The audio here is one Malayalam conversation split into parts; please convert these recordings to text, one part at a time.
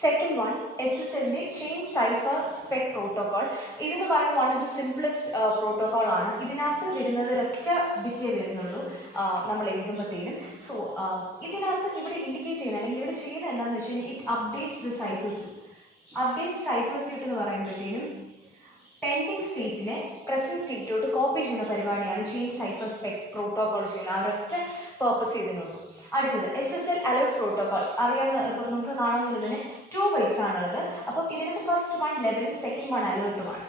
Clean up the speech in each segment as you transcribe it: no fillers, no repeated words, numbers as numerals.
Second one, SSL chain cipher spec protocol. This is one of the simplest protocol. This is a bit so, this indicate it updates the ciphers. Updates ciphers pending stage present state to copy chain cipher spec protocol purpose. SSL alert protocol. Two ways. First one level, second one alert one.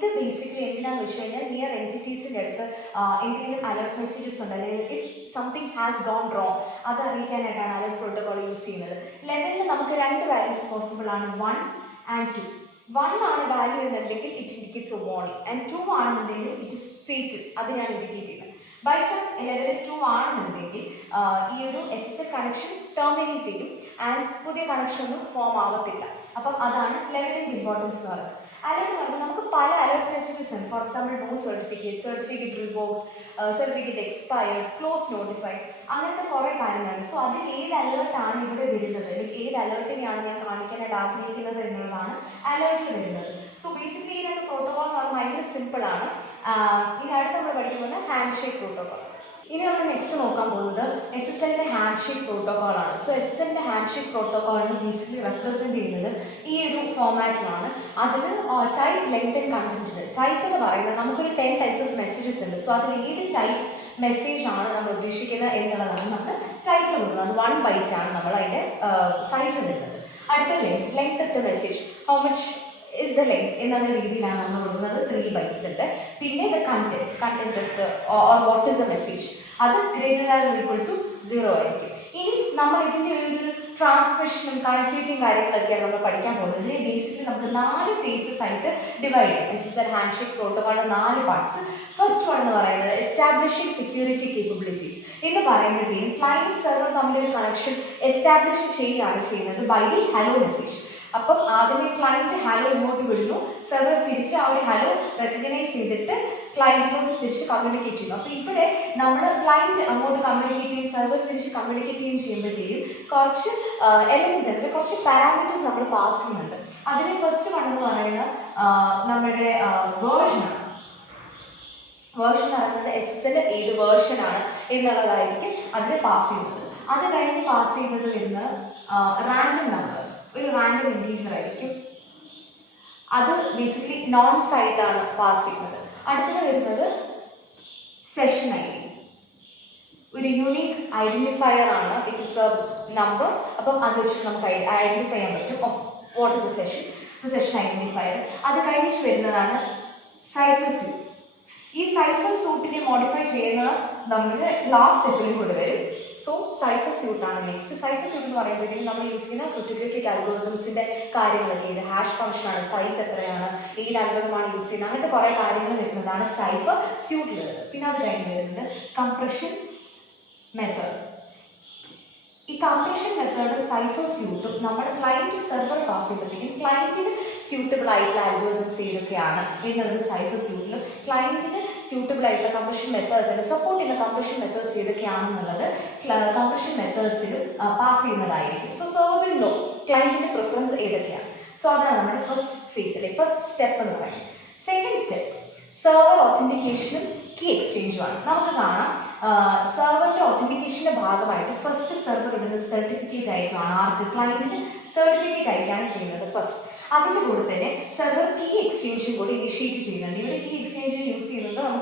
This basically near entities alert messages. If something has gone wrong, we can alert protocol use. Level two values possible, 1 and 2. 1 value it indicates a warning, and 2 it is fatal. That is indicated. By chance, level 2 SSL connection terminate and put connection form. That is leveling importance. Alert alert messages. For example, no certificate, certificate revoked, certificate expired, close notified. So, that is alert alert. So basically, this protocol is simple. This is handshake protocol. Next SSL handshake protocol. So SSL handshake protocol basically represent this format. That type, length and content. Type is 10 types of messages. So that type message is type 1 byte size. Length of the message. How much is the length? In 3 bytes. The content of the or what is the message? That is greater than or equal to 0. Transmission and connectivity basically 4 phases divided. SSL handshake protocol 4 parts. First one is establishing security capabilities. In the client server connection established by the hello message. Now, client hello server hello recognize client communicate. Now, client communicate server communicate elements parameters pass. First one version. Version SSL version pass. Pass random number. Random integer. That is basically non-site passing. Session ID. With a unique identifier, it is a number. Identify of what is the session. The session identifier. That is Cipher suit. This Cipher suit modify last step. So, Cipher suit next. Cipher suit we use cryptographic algorithms hash function, size, algorithm use Cipher suit. Compression method. This compression method Cipher suit client to server pass client suitable algorithms Cipher suit client suitable compression methods and support in the compression methods compression methods pass. So server will know client preference. So that is first phase, first step. Second step, server authentication key exchange. Server authentication first server certificate client certificate first. Server key exchange initiate. Key exchange use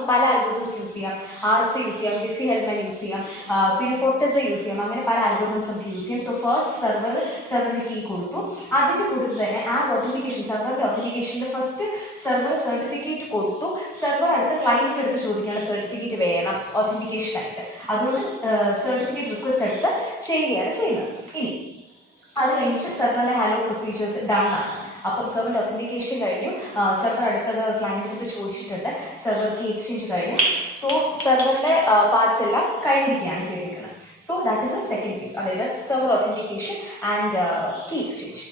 algorithms use RSA use Diffie-Hellman use Forteza use algorithms use. So first server key as authentication server authentication first server certificate server client certificate authentication certificate request server hello procedures done. Server authentication server client server key exchange. So server parts so that is the second phase. Server authentication and key exchange.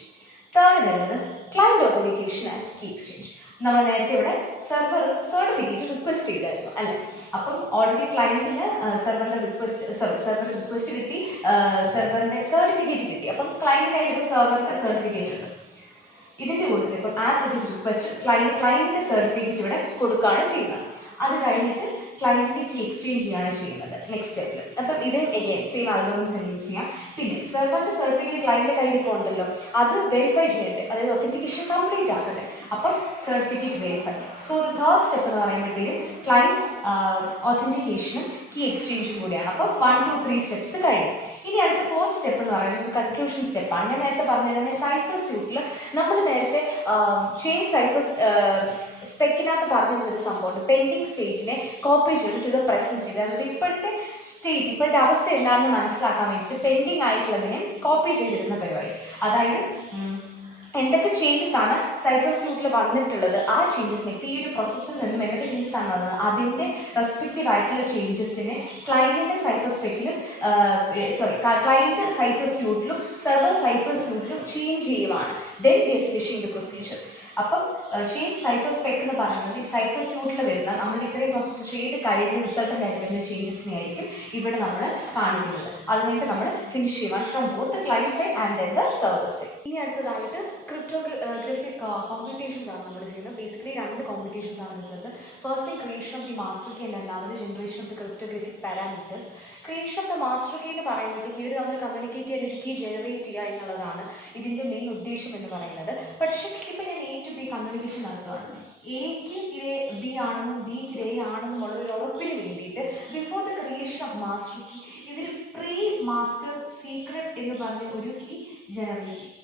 Third client authentication and key exchange. നമ്മൾ നേരത്തെ ഇവിടെ സെർവർ സർട്ടിഫിക്കറ്റ് റിക്വസ്റ്റ് ചെയ്തായിരുന്നു അല്ലേ? അപ്പം ഓൾറെഡി ക്ലയന്റിന് സെർവറിന്റെ റിക്വസ്റ്റ് കിട്ടി, സെർവറിന്റെ സർട്ടിഫിക്കറ്റ് കിട്ടി. അപ്പം ക്ലയന്റിന്റെ കയ്യിൽ സെർവറിന്റെ സർട്ടിഫിക്കറ്റ് ഉണ്ട്. ഇതിന്റെ കൂട്ടത്തിൽ ഇപ്പം ആസ് ഇറ്റ് ഇസ് റിക്വസ്റ്റ് ക്ലയന്റിന്റെ സർട്ടിഫിക്കറ്റ് ഇവിടെ കൊടുക്കുകയാണ് ചെയ്യുന്നത്. അത് കഴിഞ്ഞിട്ട് ക്ലയന്റിന്റെ കീ എക്സ്ചേഞ്ച് ചെയ്യാണ് ചെയ്യുന്നത് നെക്സ്റ്റ് സ്റ്റെപ്പിൽ. അപ്പം ഇതും എഗെയിൻ സെയിം അൽഗോരിതംസ് യൂസ് ചെയ്യാം. പിന്നെ സെർവറിന്റെ സർട്ടിഫിക്കറ്റ് ക്ലയന്റിന്റെ കയ്യിൽ ഇപ്പോൾ ഉണ്ടല്ലോ, അത് വെരിഫൈ ചെയ്യട്ടെ, അതായത് ഒത്തന്റിക്കേഷൻ കംപ്ലീറ്റ് ആക്കട്ടെ. അപ്പം certificate verify. So third step എന്ന് പറയുമ്പോഴത്തേക്കും ക്ലയന്റ് ഒത്തന്റിക്കേഷനും കീ എക്സ്ചേഞ്ചും കൂടിയാണ്. അപ്പോൾ 1, 2, 3 സ്റ്റെപ്സ് കഴിയും. ഇനി അടുത്ത ഫോർത്ത് സ്റ്റെപ്പ് എന്ന് പറയുന്നത് കൺക്ലൂഷൻ സ്റ്റെപ്പാണ്. ഞാൻ നേരത്തെ പറഞ്ഞിരുന്നത് സൈഫർ സ്യൂട്ടിൽ നമ്മൾ നേരത്തെ ചെയിൻ സൈഫർ സ്പെക്കിനകത്ത് പറഞ്ഞൊരു സംഭവമുണ്ട്, പെൻഡിങ് സ്റ്റേറ്റിനെ കോപ്പി ചെയ്ത് ടു ദ പ്രസന്റ് സ്റ്റേറ്റ്. അതായത് ഇപ്പോഴത്തെ സ്റ്റേറ്റ്, ഇപ്പോഴത്തെ അവസ്ഥ എന്താണെന്ന് മനസ്സിലാക്കാൻ വേണ്ടിയിട്ട് പെൻഡിങ് ആയിട്ടുള്ളതിനെ കോപ്പി ചെയ്തിരുന്ന പരിപാടി. അതായത് എന്തൊക്കെ ചേഞ്ചസ് ആണ് സൈഫർ സ്യൂട്ടിൽ വന്നിട്ടുള്ളത്, ആ ചേഞ്ചസിനെ ഈ ഒരു പ്രോസസ്സിൽ നിന്നും എന്തൊക്കെ ചേഞ്ചസ് ആണ് വന്നത്, അതിൻ്റെ റെസ്പെക്റ്റീവ് ആയിട്ടുള്ള ചേഞ്ചസിനെ ക്ലയന്റിന്റെ സൈഫർ സ്പെക്കിലും ക്ലയന്റ് സൈഫർ സ്യൂട്ടിലും സെർവർ സൈഫർ സ്യൂട്ടിലും ചേഞ്ച് ചെയ്യുവാണ്. Then we are finishing the procedure. അപ്പം ചേഞ്ച് സൈഫർ സ്പെക്ക് എന്ന് പറയുന്നത് ഈ സൈഫർ സ്യൂട്ടിൽ വരുന്ന നമ്മൾ ഇത്രയും പ്രോസസ്സ് ചെയ്ത് കഴിയുന്ന റിസൾട്ടിനായിട്ട് വരുന്ന ചേഞ്ചസിനെ ആയിരിക്കും ഇവിടെ നമ്മൾ കാണിക്കുന്നത്. അതിനായിട്ട് നമ്മൾ ഫിനിഷ് ചെയ്യുവാൻ from both the client side and then the server side. ഇനി അടുത്തതായിട്ട് ക്രിപ്റ്റോഗ്രഫിക് കോംപ്യൂട്ടേഷൻസ് ആണ് നമ്മൾ ചെയ്യുന്നത്. ബേസിക്കലി 2 കോംപ്യൂട്ടേഷൻസ് ആണ് വരുന്നത്. First creation of the master key, രണ്ടാമത് generation of the cryptographic parameters. Creation of the master key എന്ന് പറയുമ്പോഴത്തേക്ക് ഇവർ നമ്മൾ കമ്മ്യൂണിക്കേറ്റ് ചെയ്യാൻ ഒരു കീ ജനറേറ്റ് ചെയ്യുക എന്നുള്ളതാണ് ഇതിൻ്റെ മെയിൻ ഉദ്ദേശം എന്ന് പറയുന്നത്. പക്ഷേ ഇപ്പോൾ ഞാൻ A to B കമ്മ്യൂണിക്കേഷൻ നടത്തുകയാണ്. എക്ക് ഇതേ ബി ആണെന്നും ബിക്ക് ഇതേ ആണെന്നും ഉള്ള ഒരു ഉറപ്പിന് വേണ്ടിയിട്ട് before the creation of master key ഇവർ പ്രീ മാസ്റ്റർ സീക്രട്ട് എന്ന് പറഞ്ഞ ഒരു കീ ജനറേറ്റ് ചെയ്യും.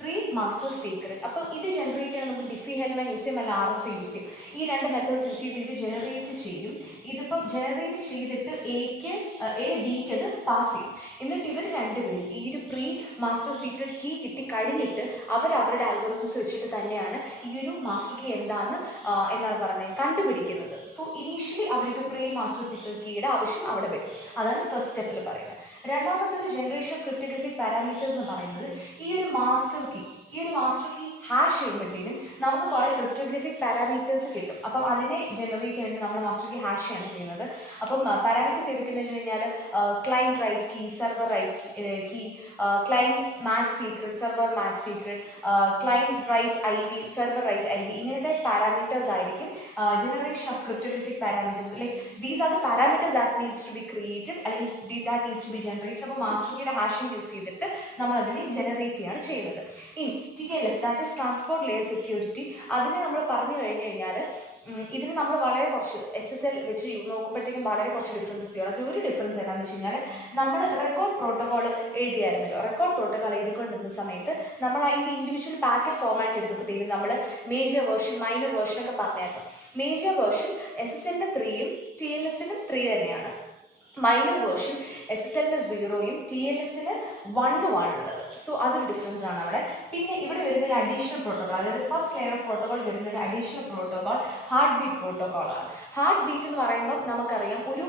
Pre master secret. അപ്പോൾ ഇത് ജനറേറ്റ് ചെയ്യാൻ നമുക്ക് ഡിഫി ഹെൽമ യൂസ് ചെയ്യും, അല്ല RS യൂസ് ചെയ്യും. ഈ 2 മെത്തേഡ്സ് യൂസ് ചെയ്ത് ഇത് ജനറേറ്റ് ചെയ്യും. ഇതിപ്പം ജനറേറ്റ് ചെയ്തിട്ട് ബിക്ക് അത് പാസ് ചെയ്യും. എന്നിട്ട് ഇവർ രണ്ടുപേരും ഈ ഒരു പ്രീ മാസ്റ്റർ സീക്രട്ട് കീ കിട്ടി കഴിഞ്ഞിട്ട് അവരുടെ ആൽഗോരിതംസ് വെച്ചിട്ട് തന്നെയാണ് ഈ ഒരു മാസ്റ്റർ കീ എന്താണ് കണ്ടുപിടിക്കുന്നത്. സോ ഇനീഷ്യലി അവർക്ക് പ്രീ മാസ്റ്റർ സീക്രട്ട് കീയുടെ ആവശ്യം അവിടെ വരും. അതാണ് ഫസ്റ്റ് സ്റ്റെപ്പിൽ പറയുന്നത്. രണ്ടാമത്തെ ഒരു ജനറേഷൻ ക്രിപ്റ്റോഗ്രഫിക് പാരാമീറ്റേഴ്സ് എന്ന് പറയുന്നത് ഈ ഒരു മാസ്റ്റർ കീ ഹാഷ് ചെയ്യുമ്പോഴത്തേനും നമുക്ക് കുറേ ക്രിപ്റ്റോഗ്രഫിക് പാരാമീറ്റേഴ്സ് കിട്ടും. അപ്പം അതിനെ ജനറേറ്റ് ചെയ്യാൻ നമ്മൾ മാസ്റ്റർ കീ ഹാഷ് ആണ് ചെയ്യുന്നത്. അപ്പം പാരാമീറ്റേഴ്സ് ഏതൊക്കെയെന്ന് വെച്ച് കഴിഞ്ഞാൽ client write key, server write key, client MAC secret, server MAC secret, client write IV, server write IV, ഇങ്ങനത്തെ പാരാമീറ്റേഴ്സ് ആയിരിക്കും generation of cryptographic parameters. Like these are the parameters that needs to be created അല്ലെങ്കിൽ that needs to be generated. അപ്പോൾ മാസ്റ്റർ കീയുടെ ഹാഷിംഗ് യൂസ് ചെയ്തിട്ട് നമ്മൾ അതിനെ ജനറേറ്റ് ചെയ്യാണ് ചെയ്യുന്നത്. ഇനി TLS, that is transport layer security, അതിനെ നമ്മൾ പറഞ്ഞു കഴിഞ്ഞു കഴിഞ്ഞാൽ ഇതിന് നമ്മൾ വളരെ കുറച്ച് SSL വെച്ച് നോക്കുമ്പോഴത്തേക്കും വളരെ കുറച്ച് ഡിഫറൻസസ് ചെയ്യണം. അത് ഒരു ഡിഫറൻസ് എന്താണെന്ന് വെച്ച് കഴിഞ്ഞാൽ നമ്മൾ റെക്കോർഡ് പ്രോട്ടോകോൾ എഴുതിയായിരുന്നല്ലോ. റെക്കോർഡ് പ്രോട്ടോകോൾ എഴുതിക്കൊണ്ടിരുന്ന സമയത്ത് നമ്മൾ അതിൻ്റെ ഇൻഡിവിജ്വൽ പാക്കറ്റ് ഫോർമാറ്റ് എടുത്തപ്പോഴത്തേക്കും നമ്മൾ മേജർ വേർഷൻ, മൈനർ വേർഷൻ ഒക്കെ പറഞ്ഞായിരുന്നു. മേജർ വേർഷൻ SSL-ന്റെ 3-ഉം TLS-ന് 3 തന്നെയാണ്. മൈനർ വേർഷൻ SSL-ന് 0-ഉം TLS-ന് 1-ഉം ആണുള്ളത്. സോ അതൊരു ഡിഫറൻസ് ആണ് അവിടെ. പിന്നെ ഇവിടെ വരുന്ന ഒരു അഡീഷണൽ പ്രോട്ടോകോൾ, അതായത് ഫസ്റ്റ് ലെയർ ഓഫ് പ്രോട്ടോകോൾ വരുന്ന ഒരു അഡീഷണൽ പ്രോട്ടോകോൾ ഹാർട്ട് ബീറ്റ് പ്രോട്ടോകോളാണ്. ഹാർട്ട് ബീറ്റ് എന്ന് പറയുമ്പോൾ നമുക്കറിയാം ഒരു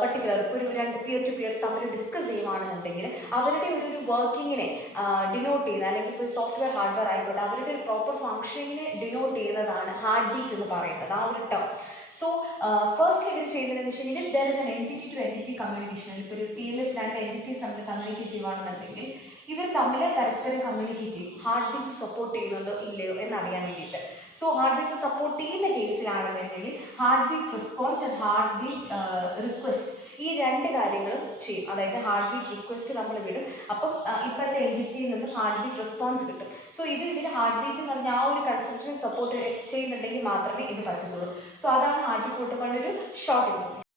പർട്ടിക്കുലർ ഇപ്പോൾ ഒരു 2 പിയർ ടു പിയർ തമ്മിൽ ഡിസ്കസ് ചെയ്യുകയാണെന്നുണ്ടെങ്കിൽ അവരുടെ ഒരു വർക്കിങ്ങിനെ ഡിനോട്ട് ചെയ്യുന്ന, അല്ലെങ്കിൽ ഇപ്പോൾ സോഫ്റ്റ്വെയർ ഹാർഡ്വെയർ ആയിക്കോട്ടെ, അവരുടെ ഒരു പ്രോപ്പർ ഫംഗ്ഷനിങ്ങിനെ ഡിനോട്ട് ചെയ്യുന്നതാണ് ഹാർട്ട് ബീറ്റ് എന്ന് പറയുന്നത്, ആ ഒരു ടേം. സോ ഫസ്റ്റ് ഇവർ ചെയ്യുന്നതെന്ന് വെച്ച് കഴിഞ്ഞാൽ there is an entity to entity communication. ഇപ്പോൾ ഒരു TLS 2 എൻറ്റിറ്റീസ് തമ്മിൽ കമ്മ്യൂണിക്കേറ്റ് ചെയ്യുകയാണെന്നുണ്ടെങ്കിൽ ഇവർ തമ്മിൽ പരസ്പരം കമ്മ്യൂണിക്കേറ്റ് ചെയ്യും, ഹാർട്ട് ബീറ്റ്സ് സപ്പോർട്ട് ചെയ്യുന്നുണ്ടോ ഇല്ലയോ എന്നറിയാൻ വേണ്ടിയിട്ട്. സോ ഹാർട്ട് ബീറ്റ്സ് സപ്പോർട്ട് ചെയ്യുന്ന കേസിലാണെന്നുണ്ടെങ്കിൽ heartbeat response and heartbeat request, ഈ 2 കാര്യങ്ങളും ചെയ്യും. അതായത് ഹാർട്ട് ബീറ്റ് റിക്വസ്റ്റ് നമ്മൾ വിടും, അപ്പം ഇപ്പോഴത്തെ എൻറ്റിറ്റിയിൽ നിന്ന് ഹാർട്ട് ബീറ്റ് റെസ്പോൺസ് കിട്ടും. സോ ഇതിന് ഹാർട്ട് ബീറ്റ് എന്ന് പറഞ്ഞാൽ ആ ഒരു കൺസെപ്റ്റിനെ സപ്പോർട്ട് ചെയ്യുന്നുണ്ടെങ്കിൽ മാത്രമേ ഇത് പറ്റത്തുള്ളൂ. സോ അതാണ് ഹാർട്ട് ബീറ്റ് പ്രോട്ടോക്കോളിൻ്റെ ഒരു ഷോർട്ട് ഇൻഫോർമേഷൻ.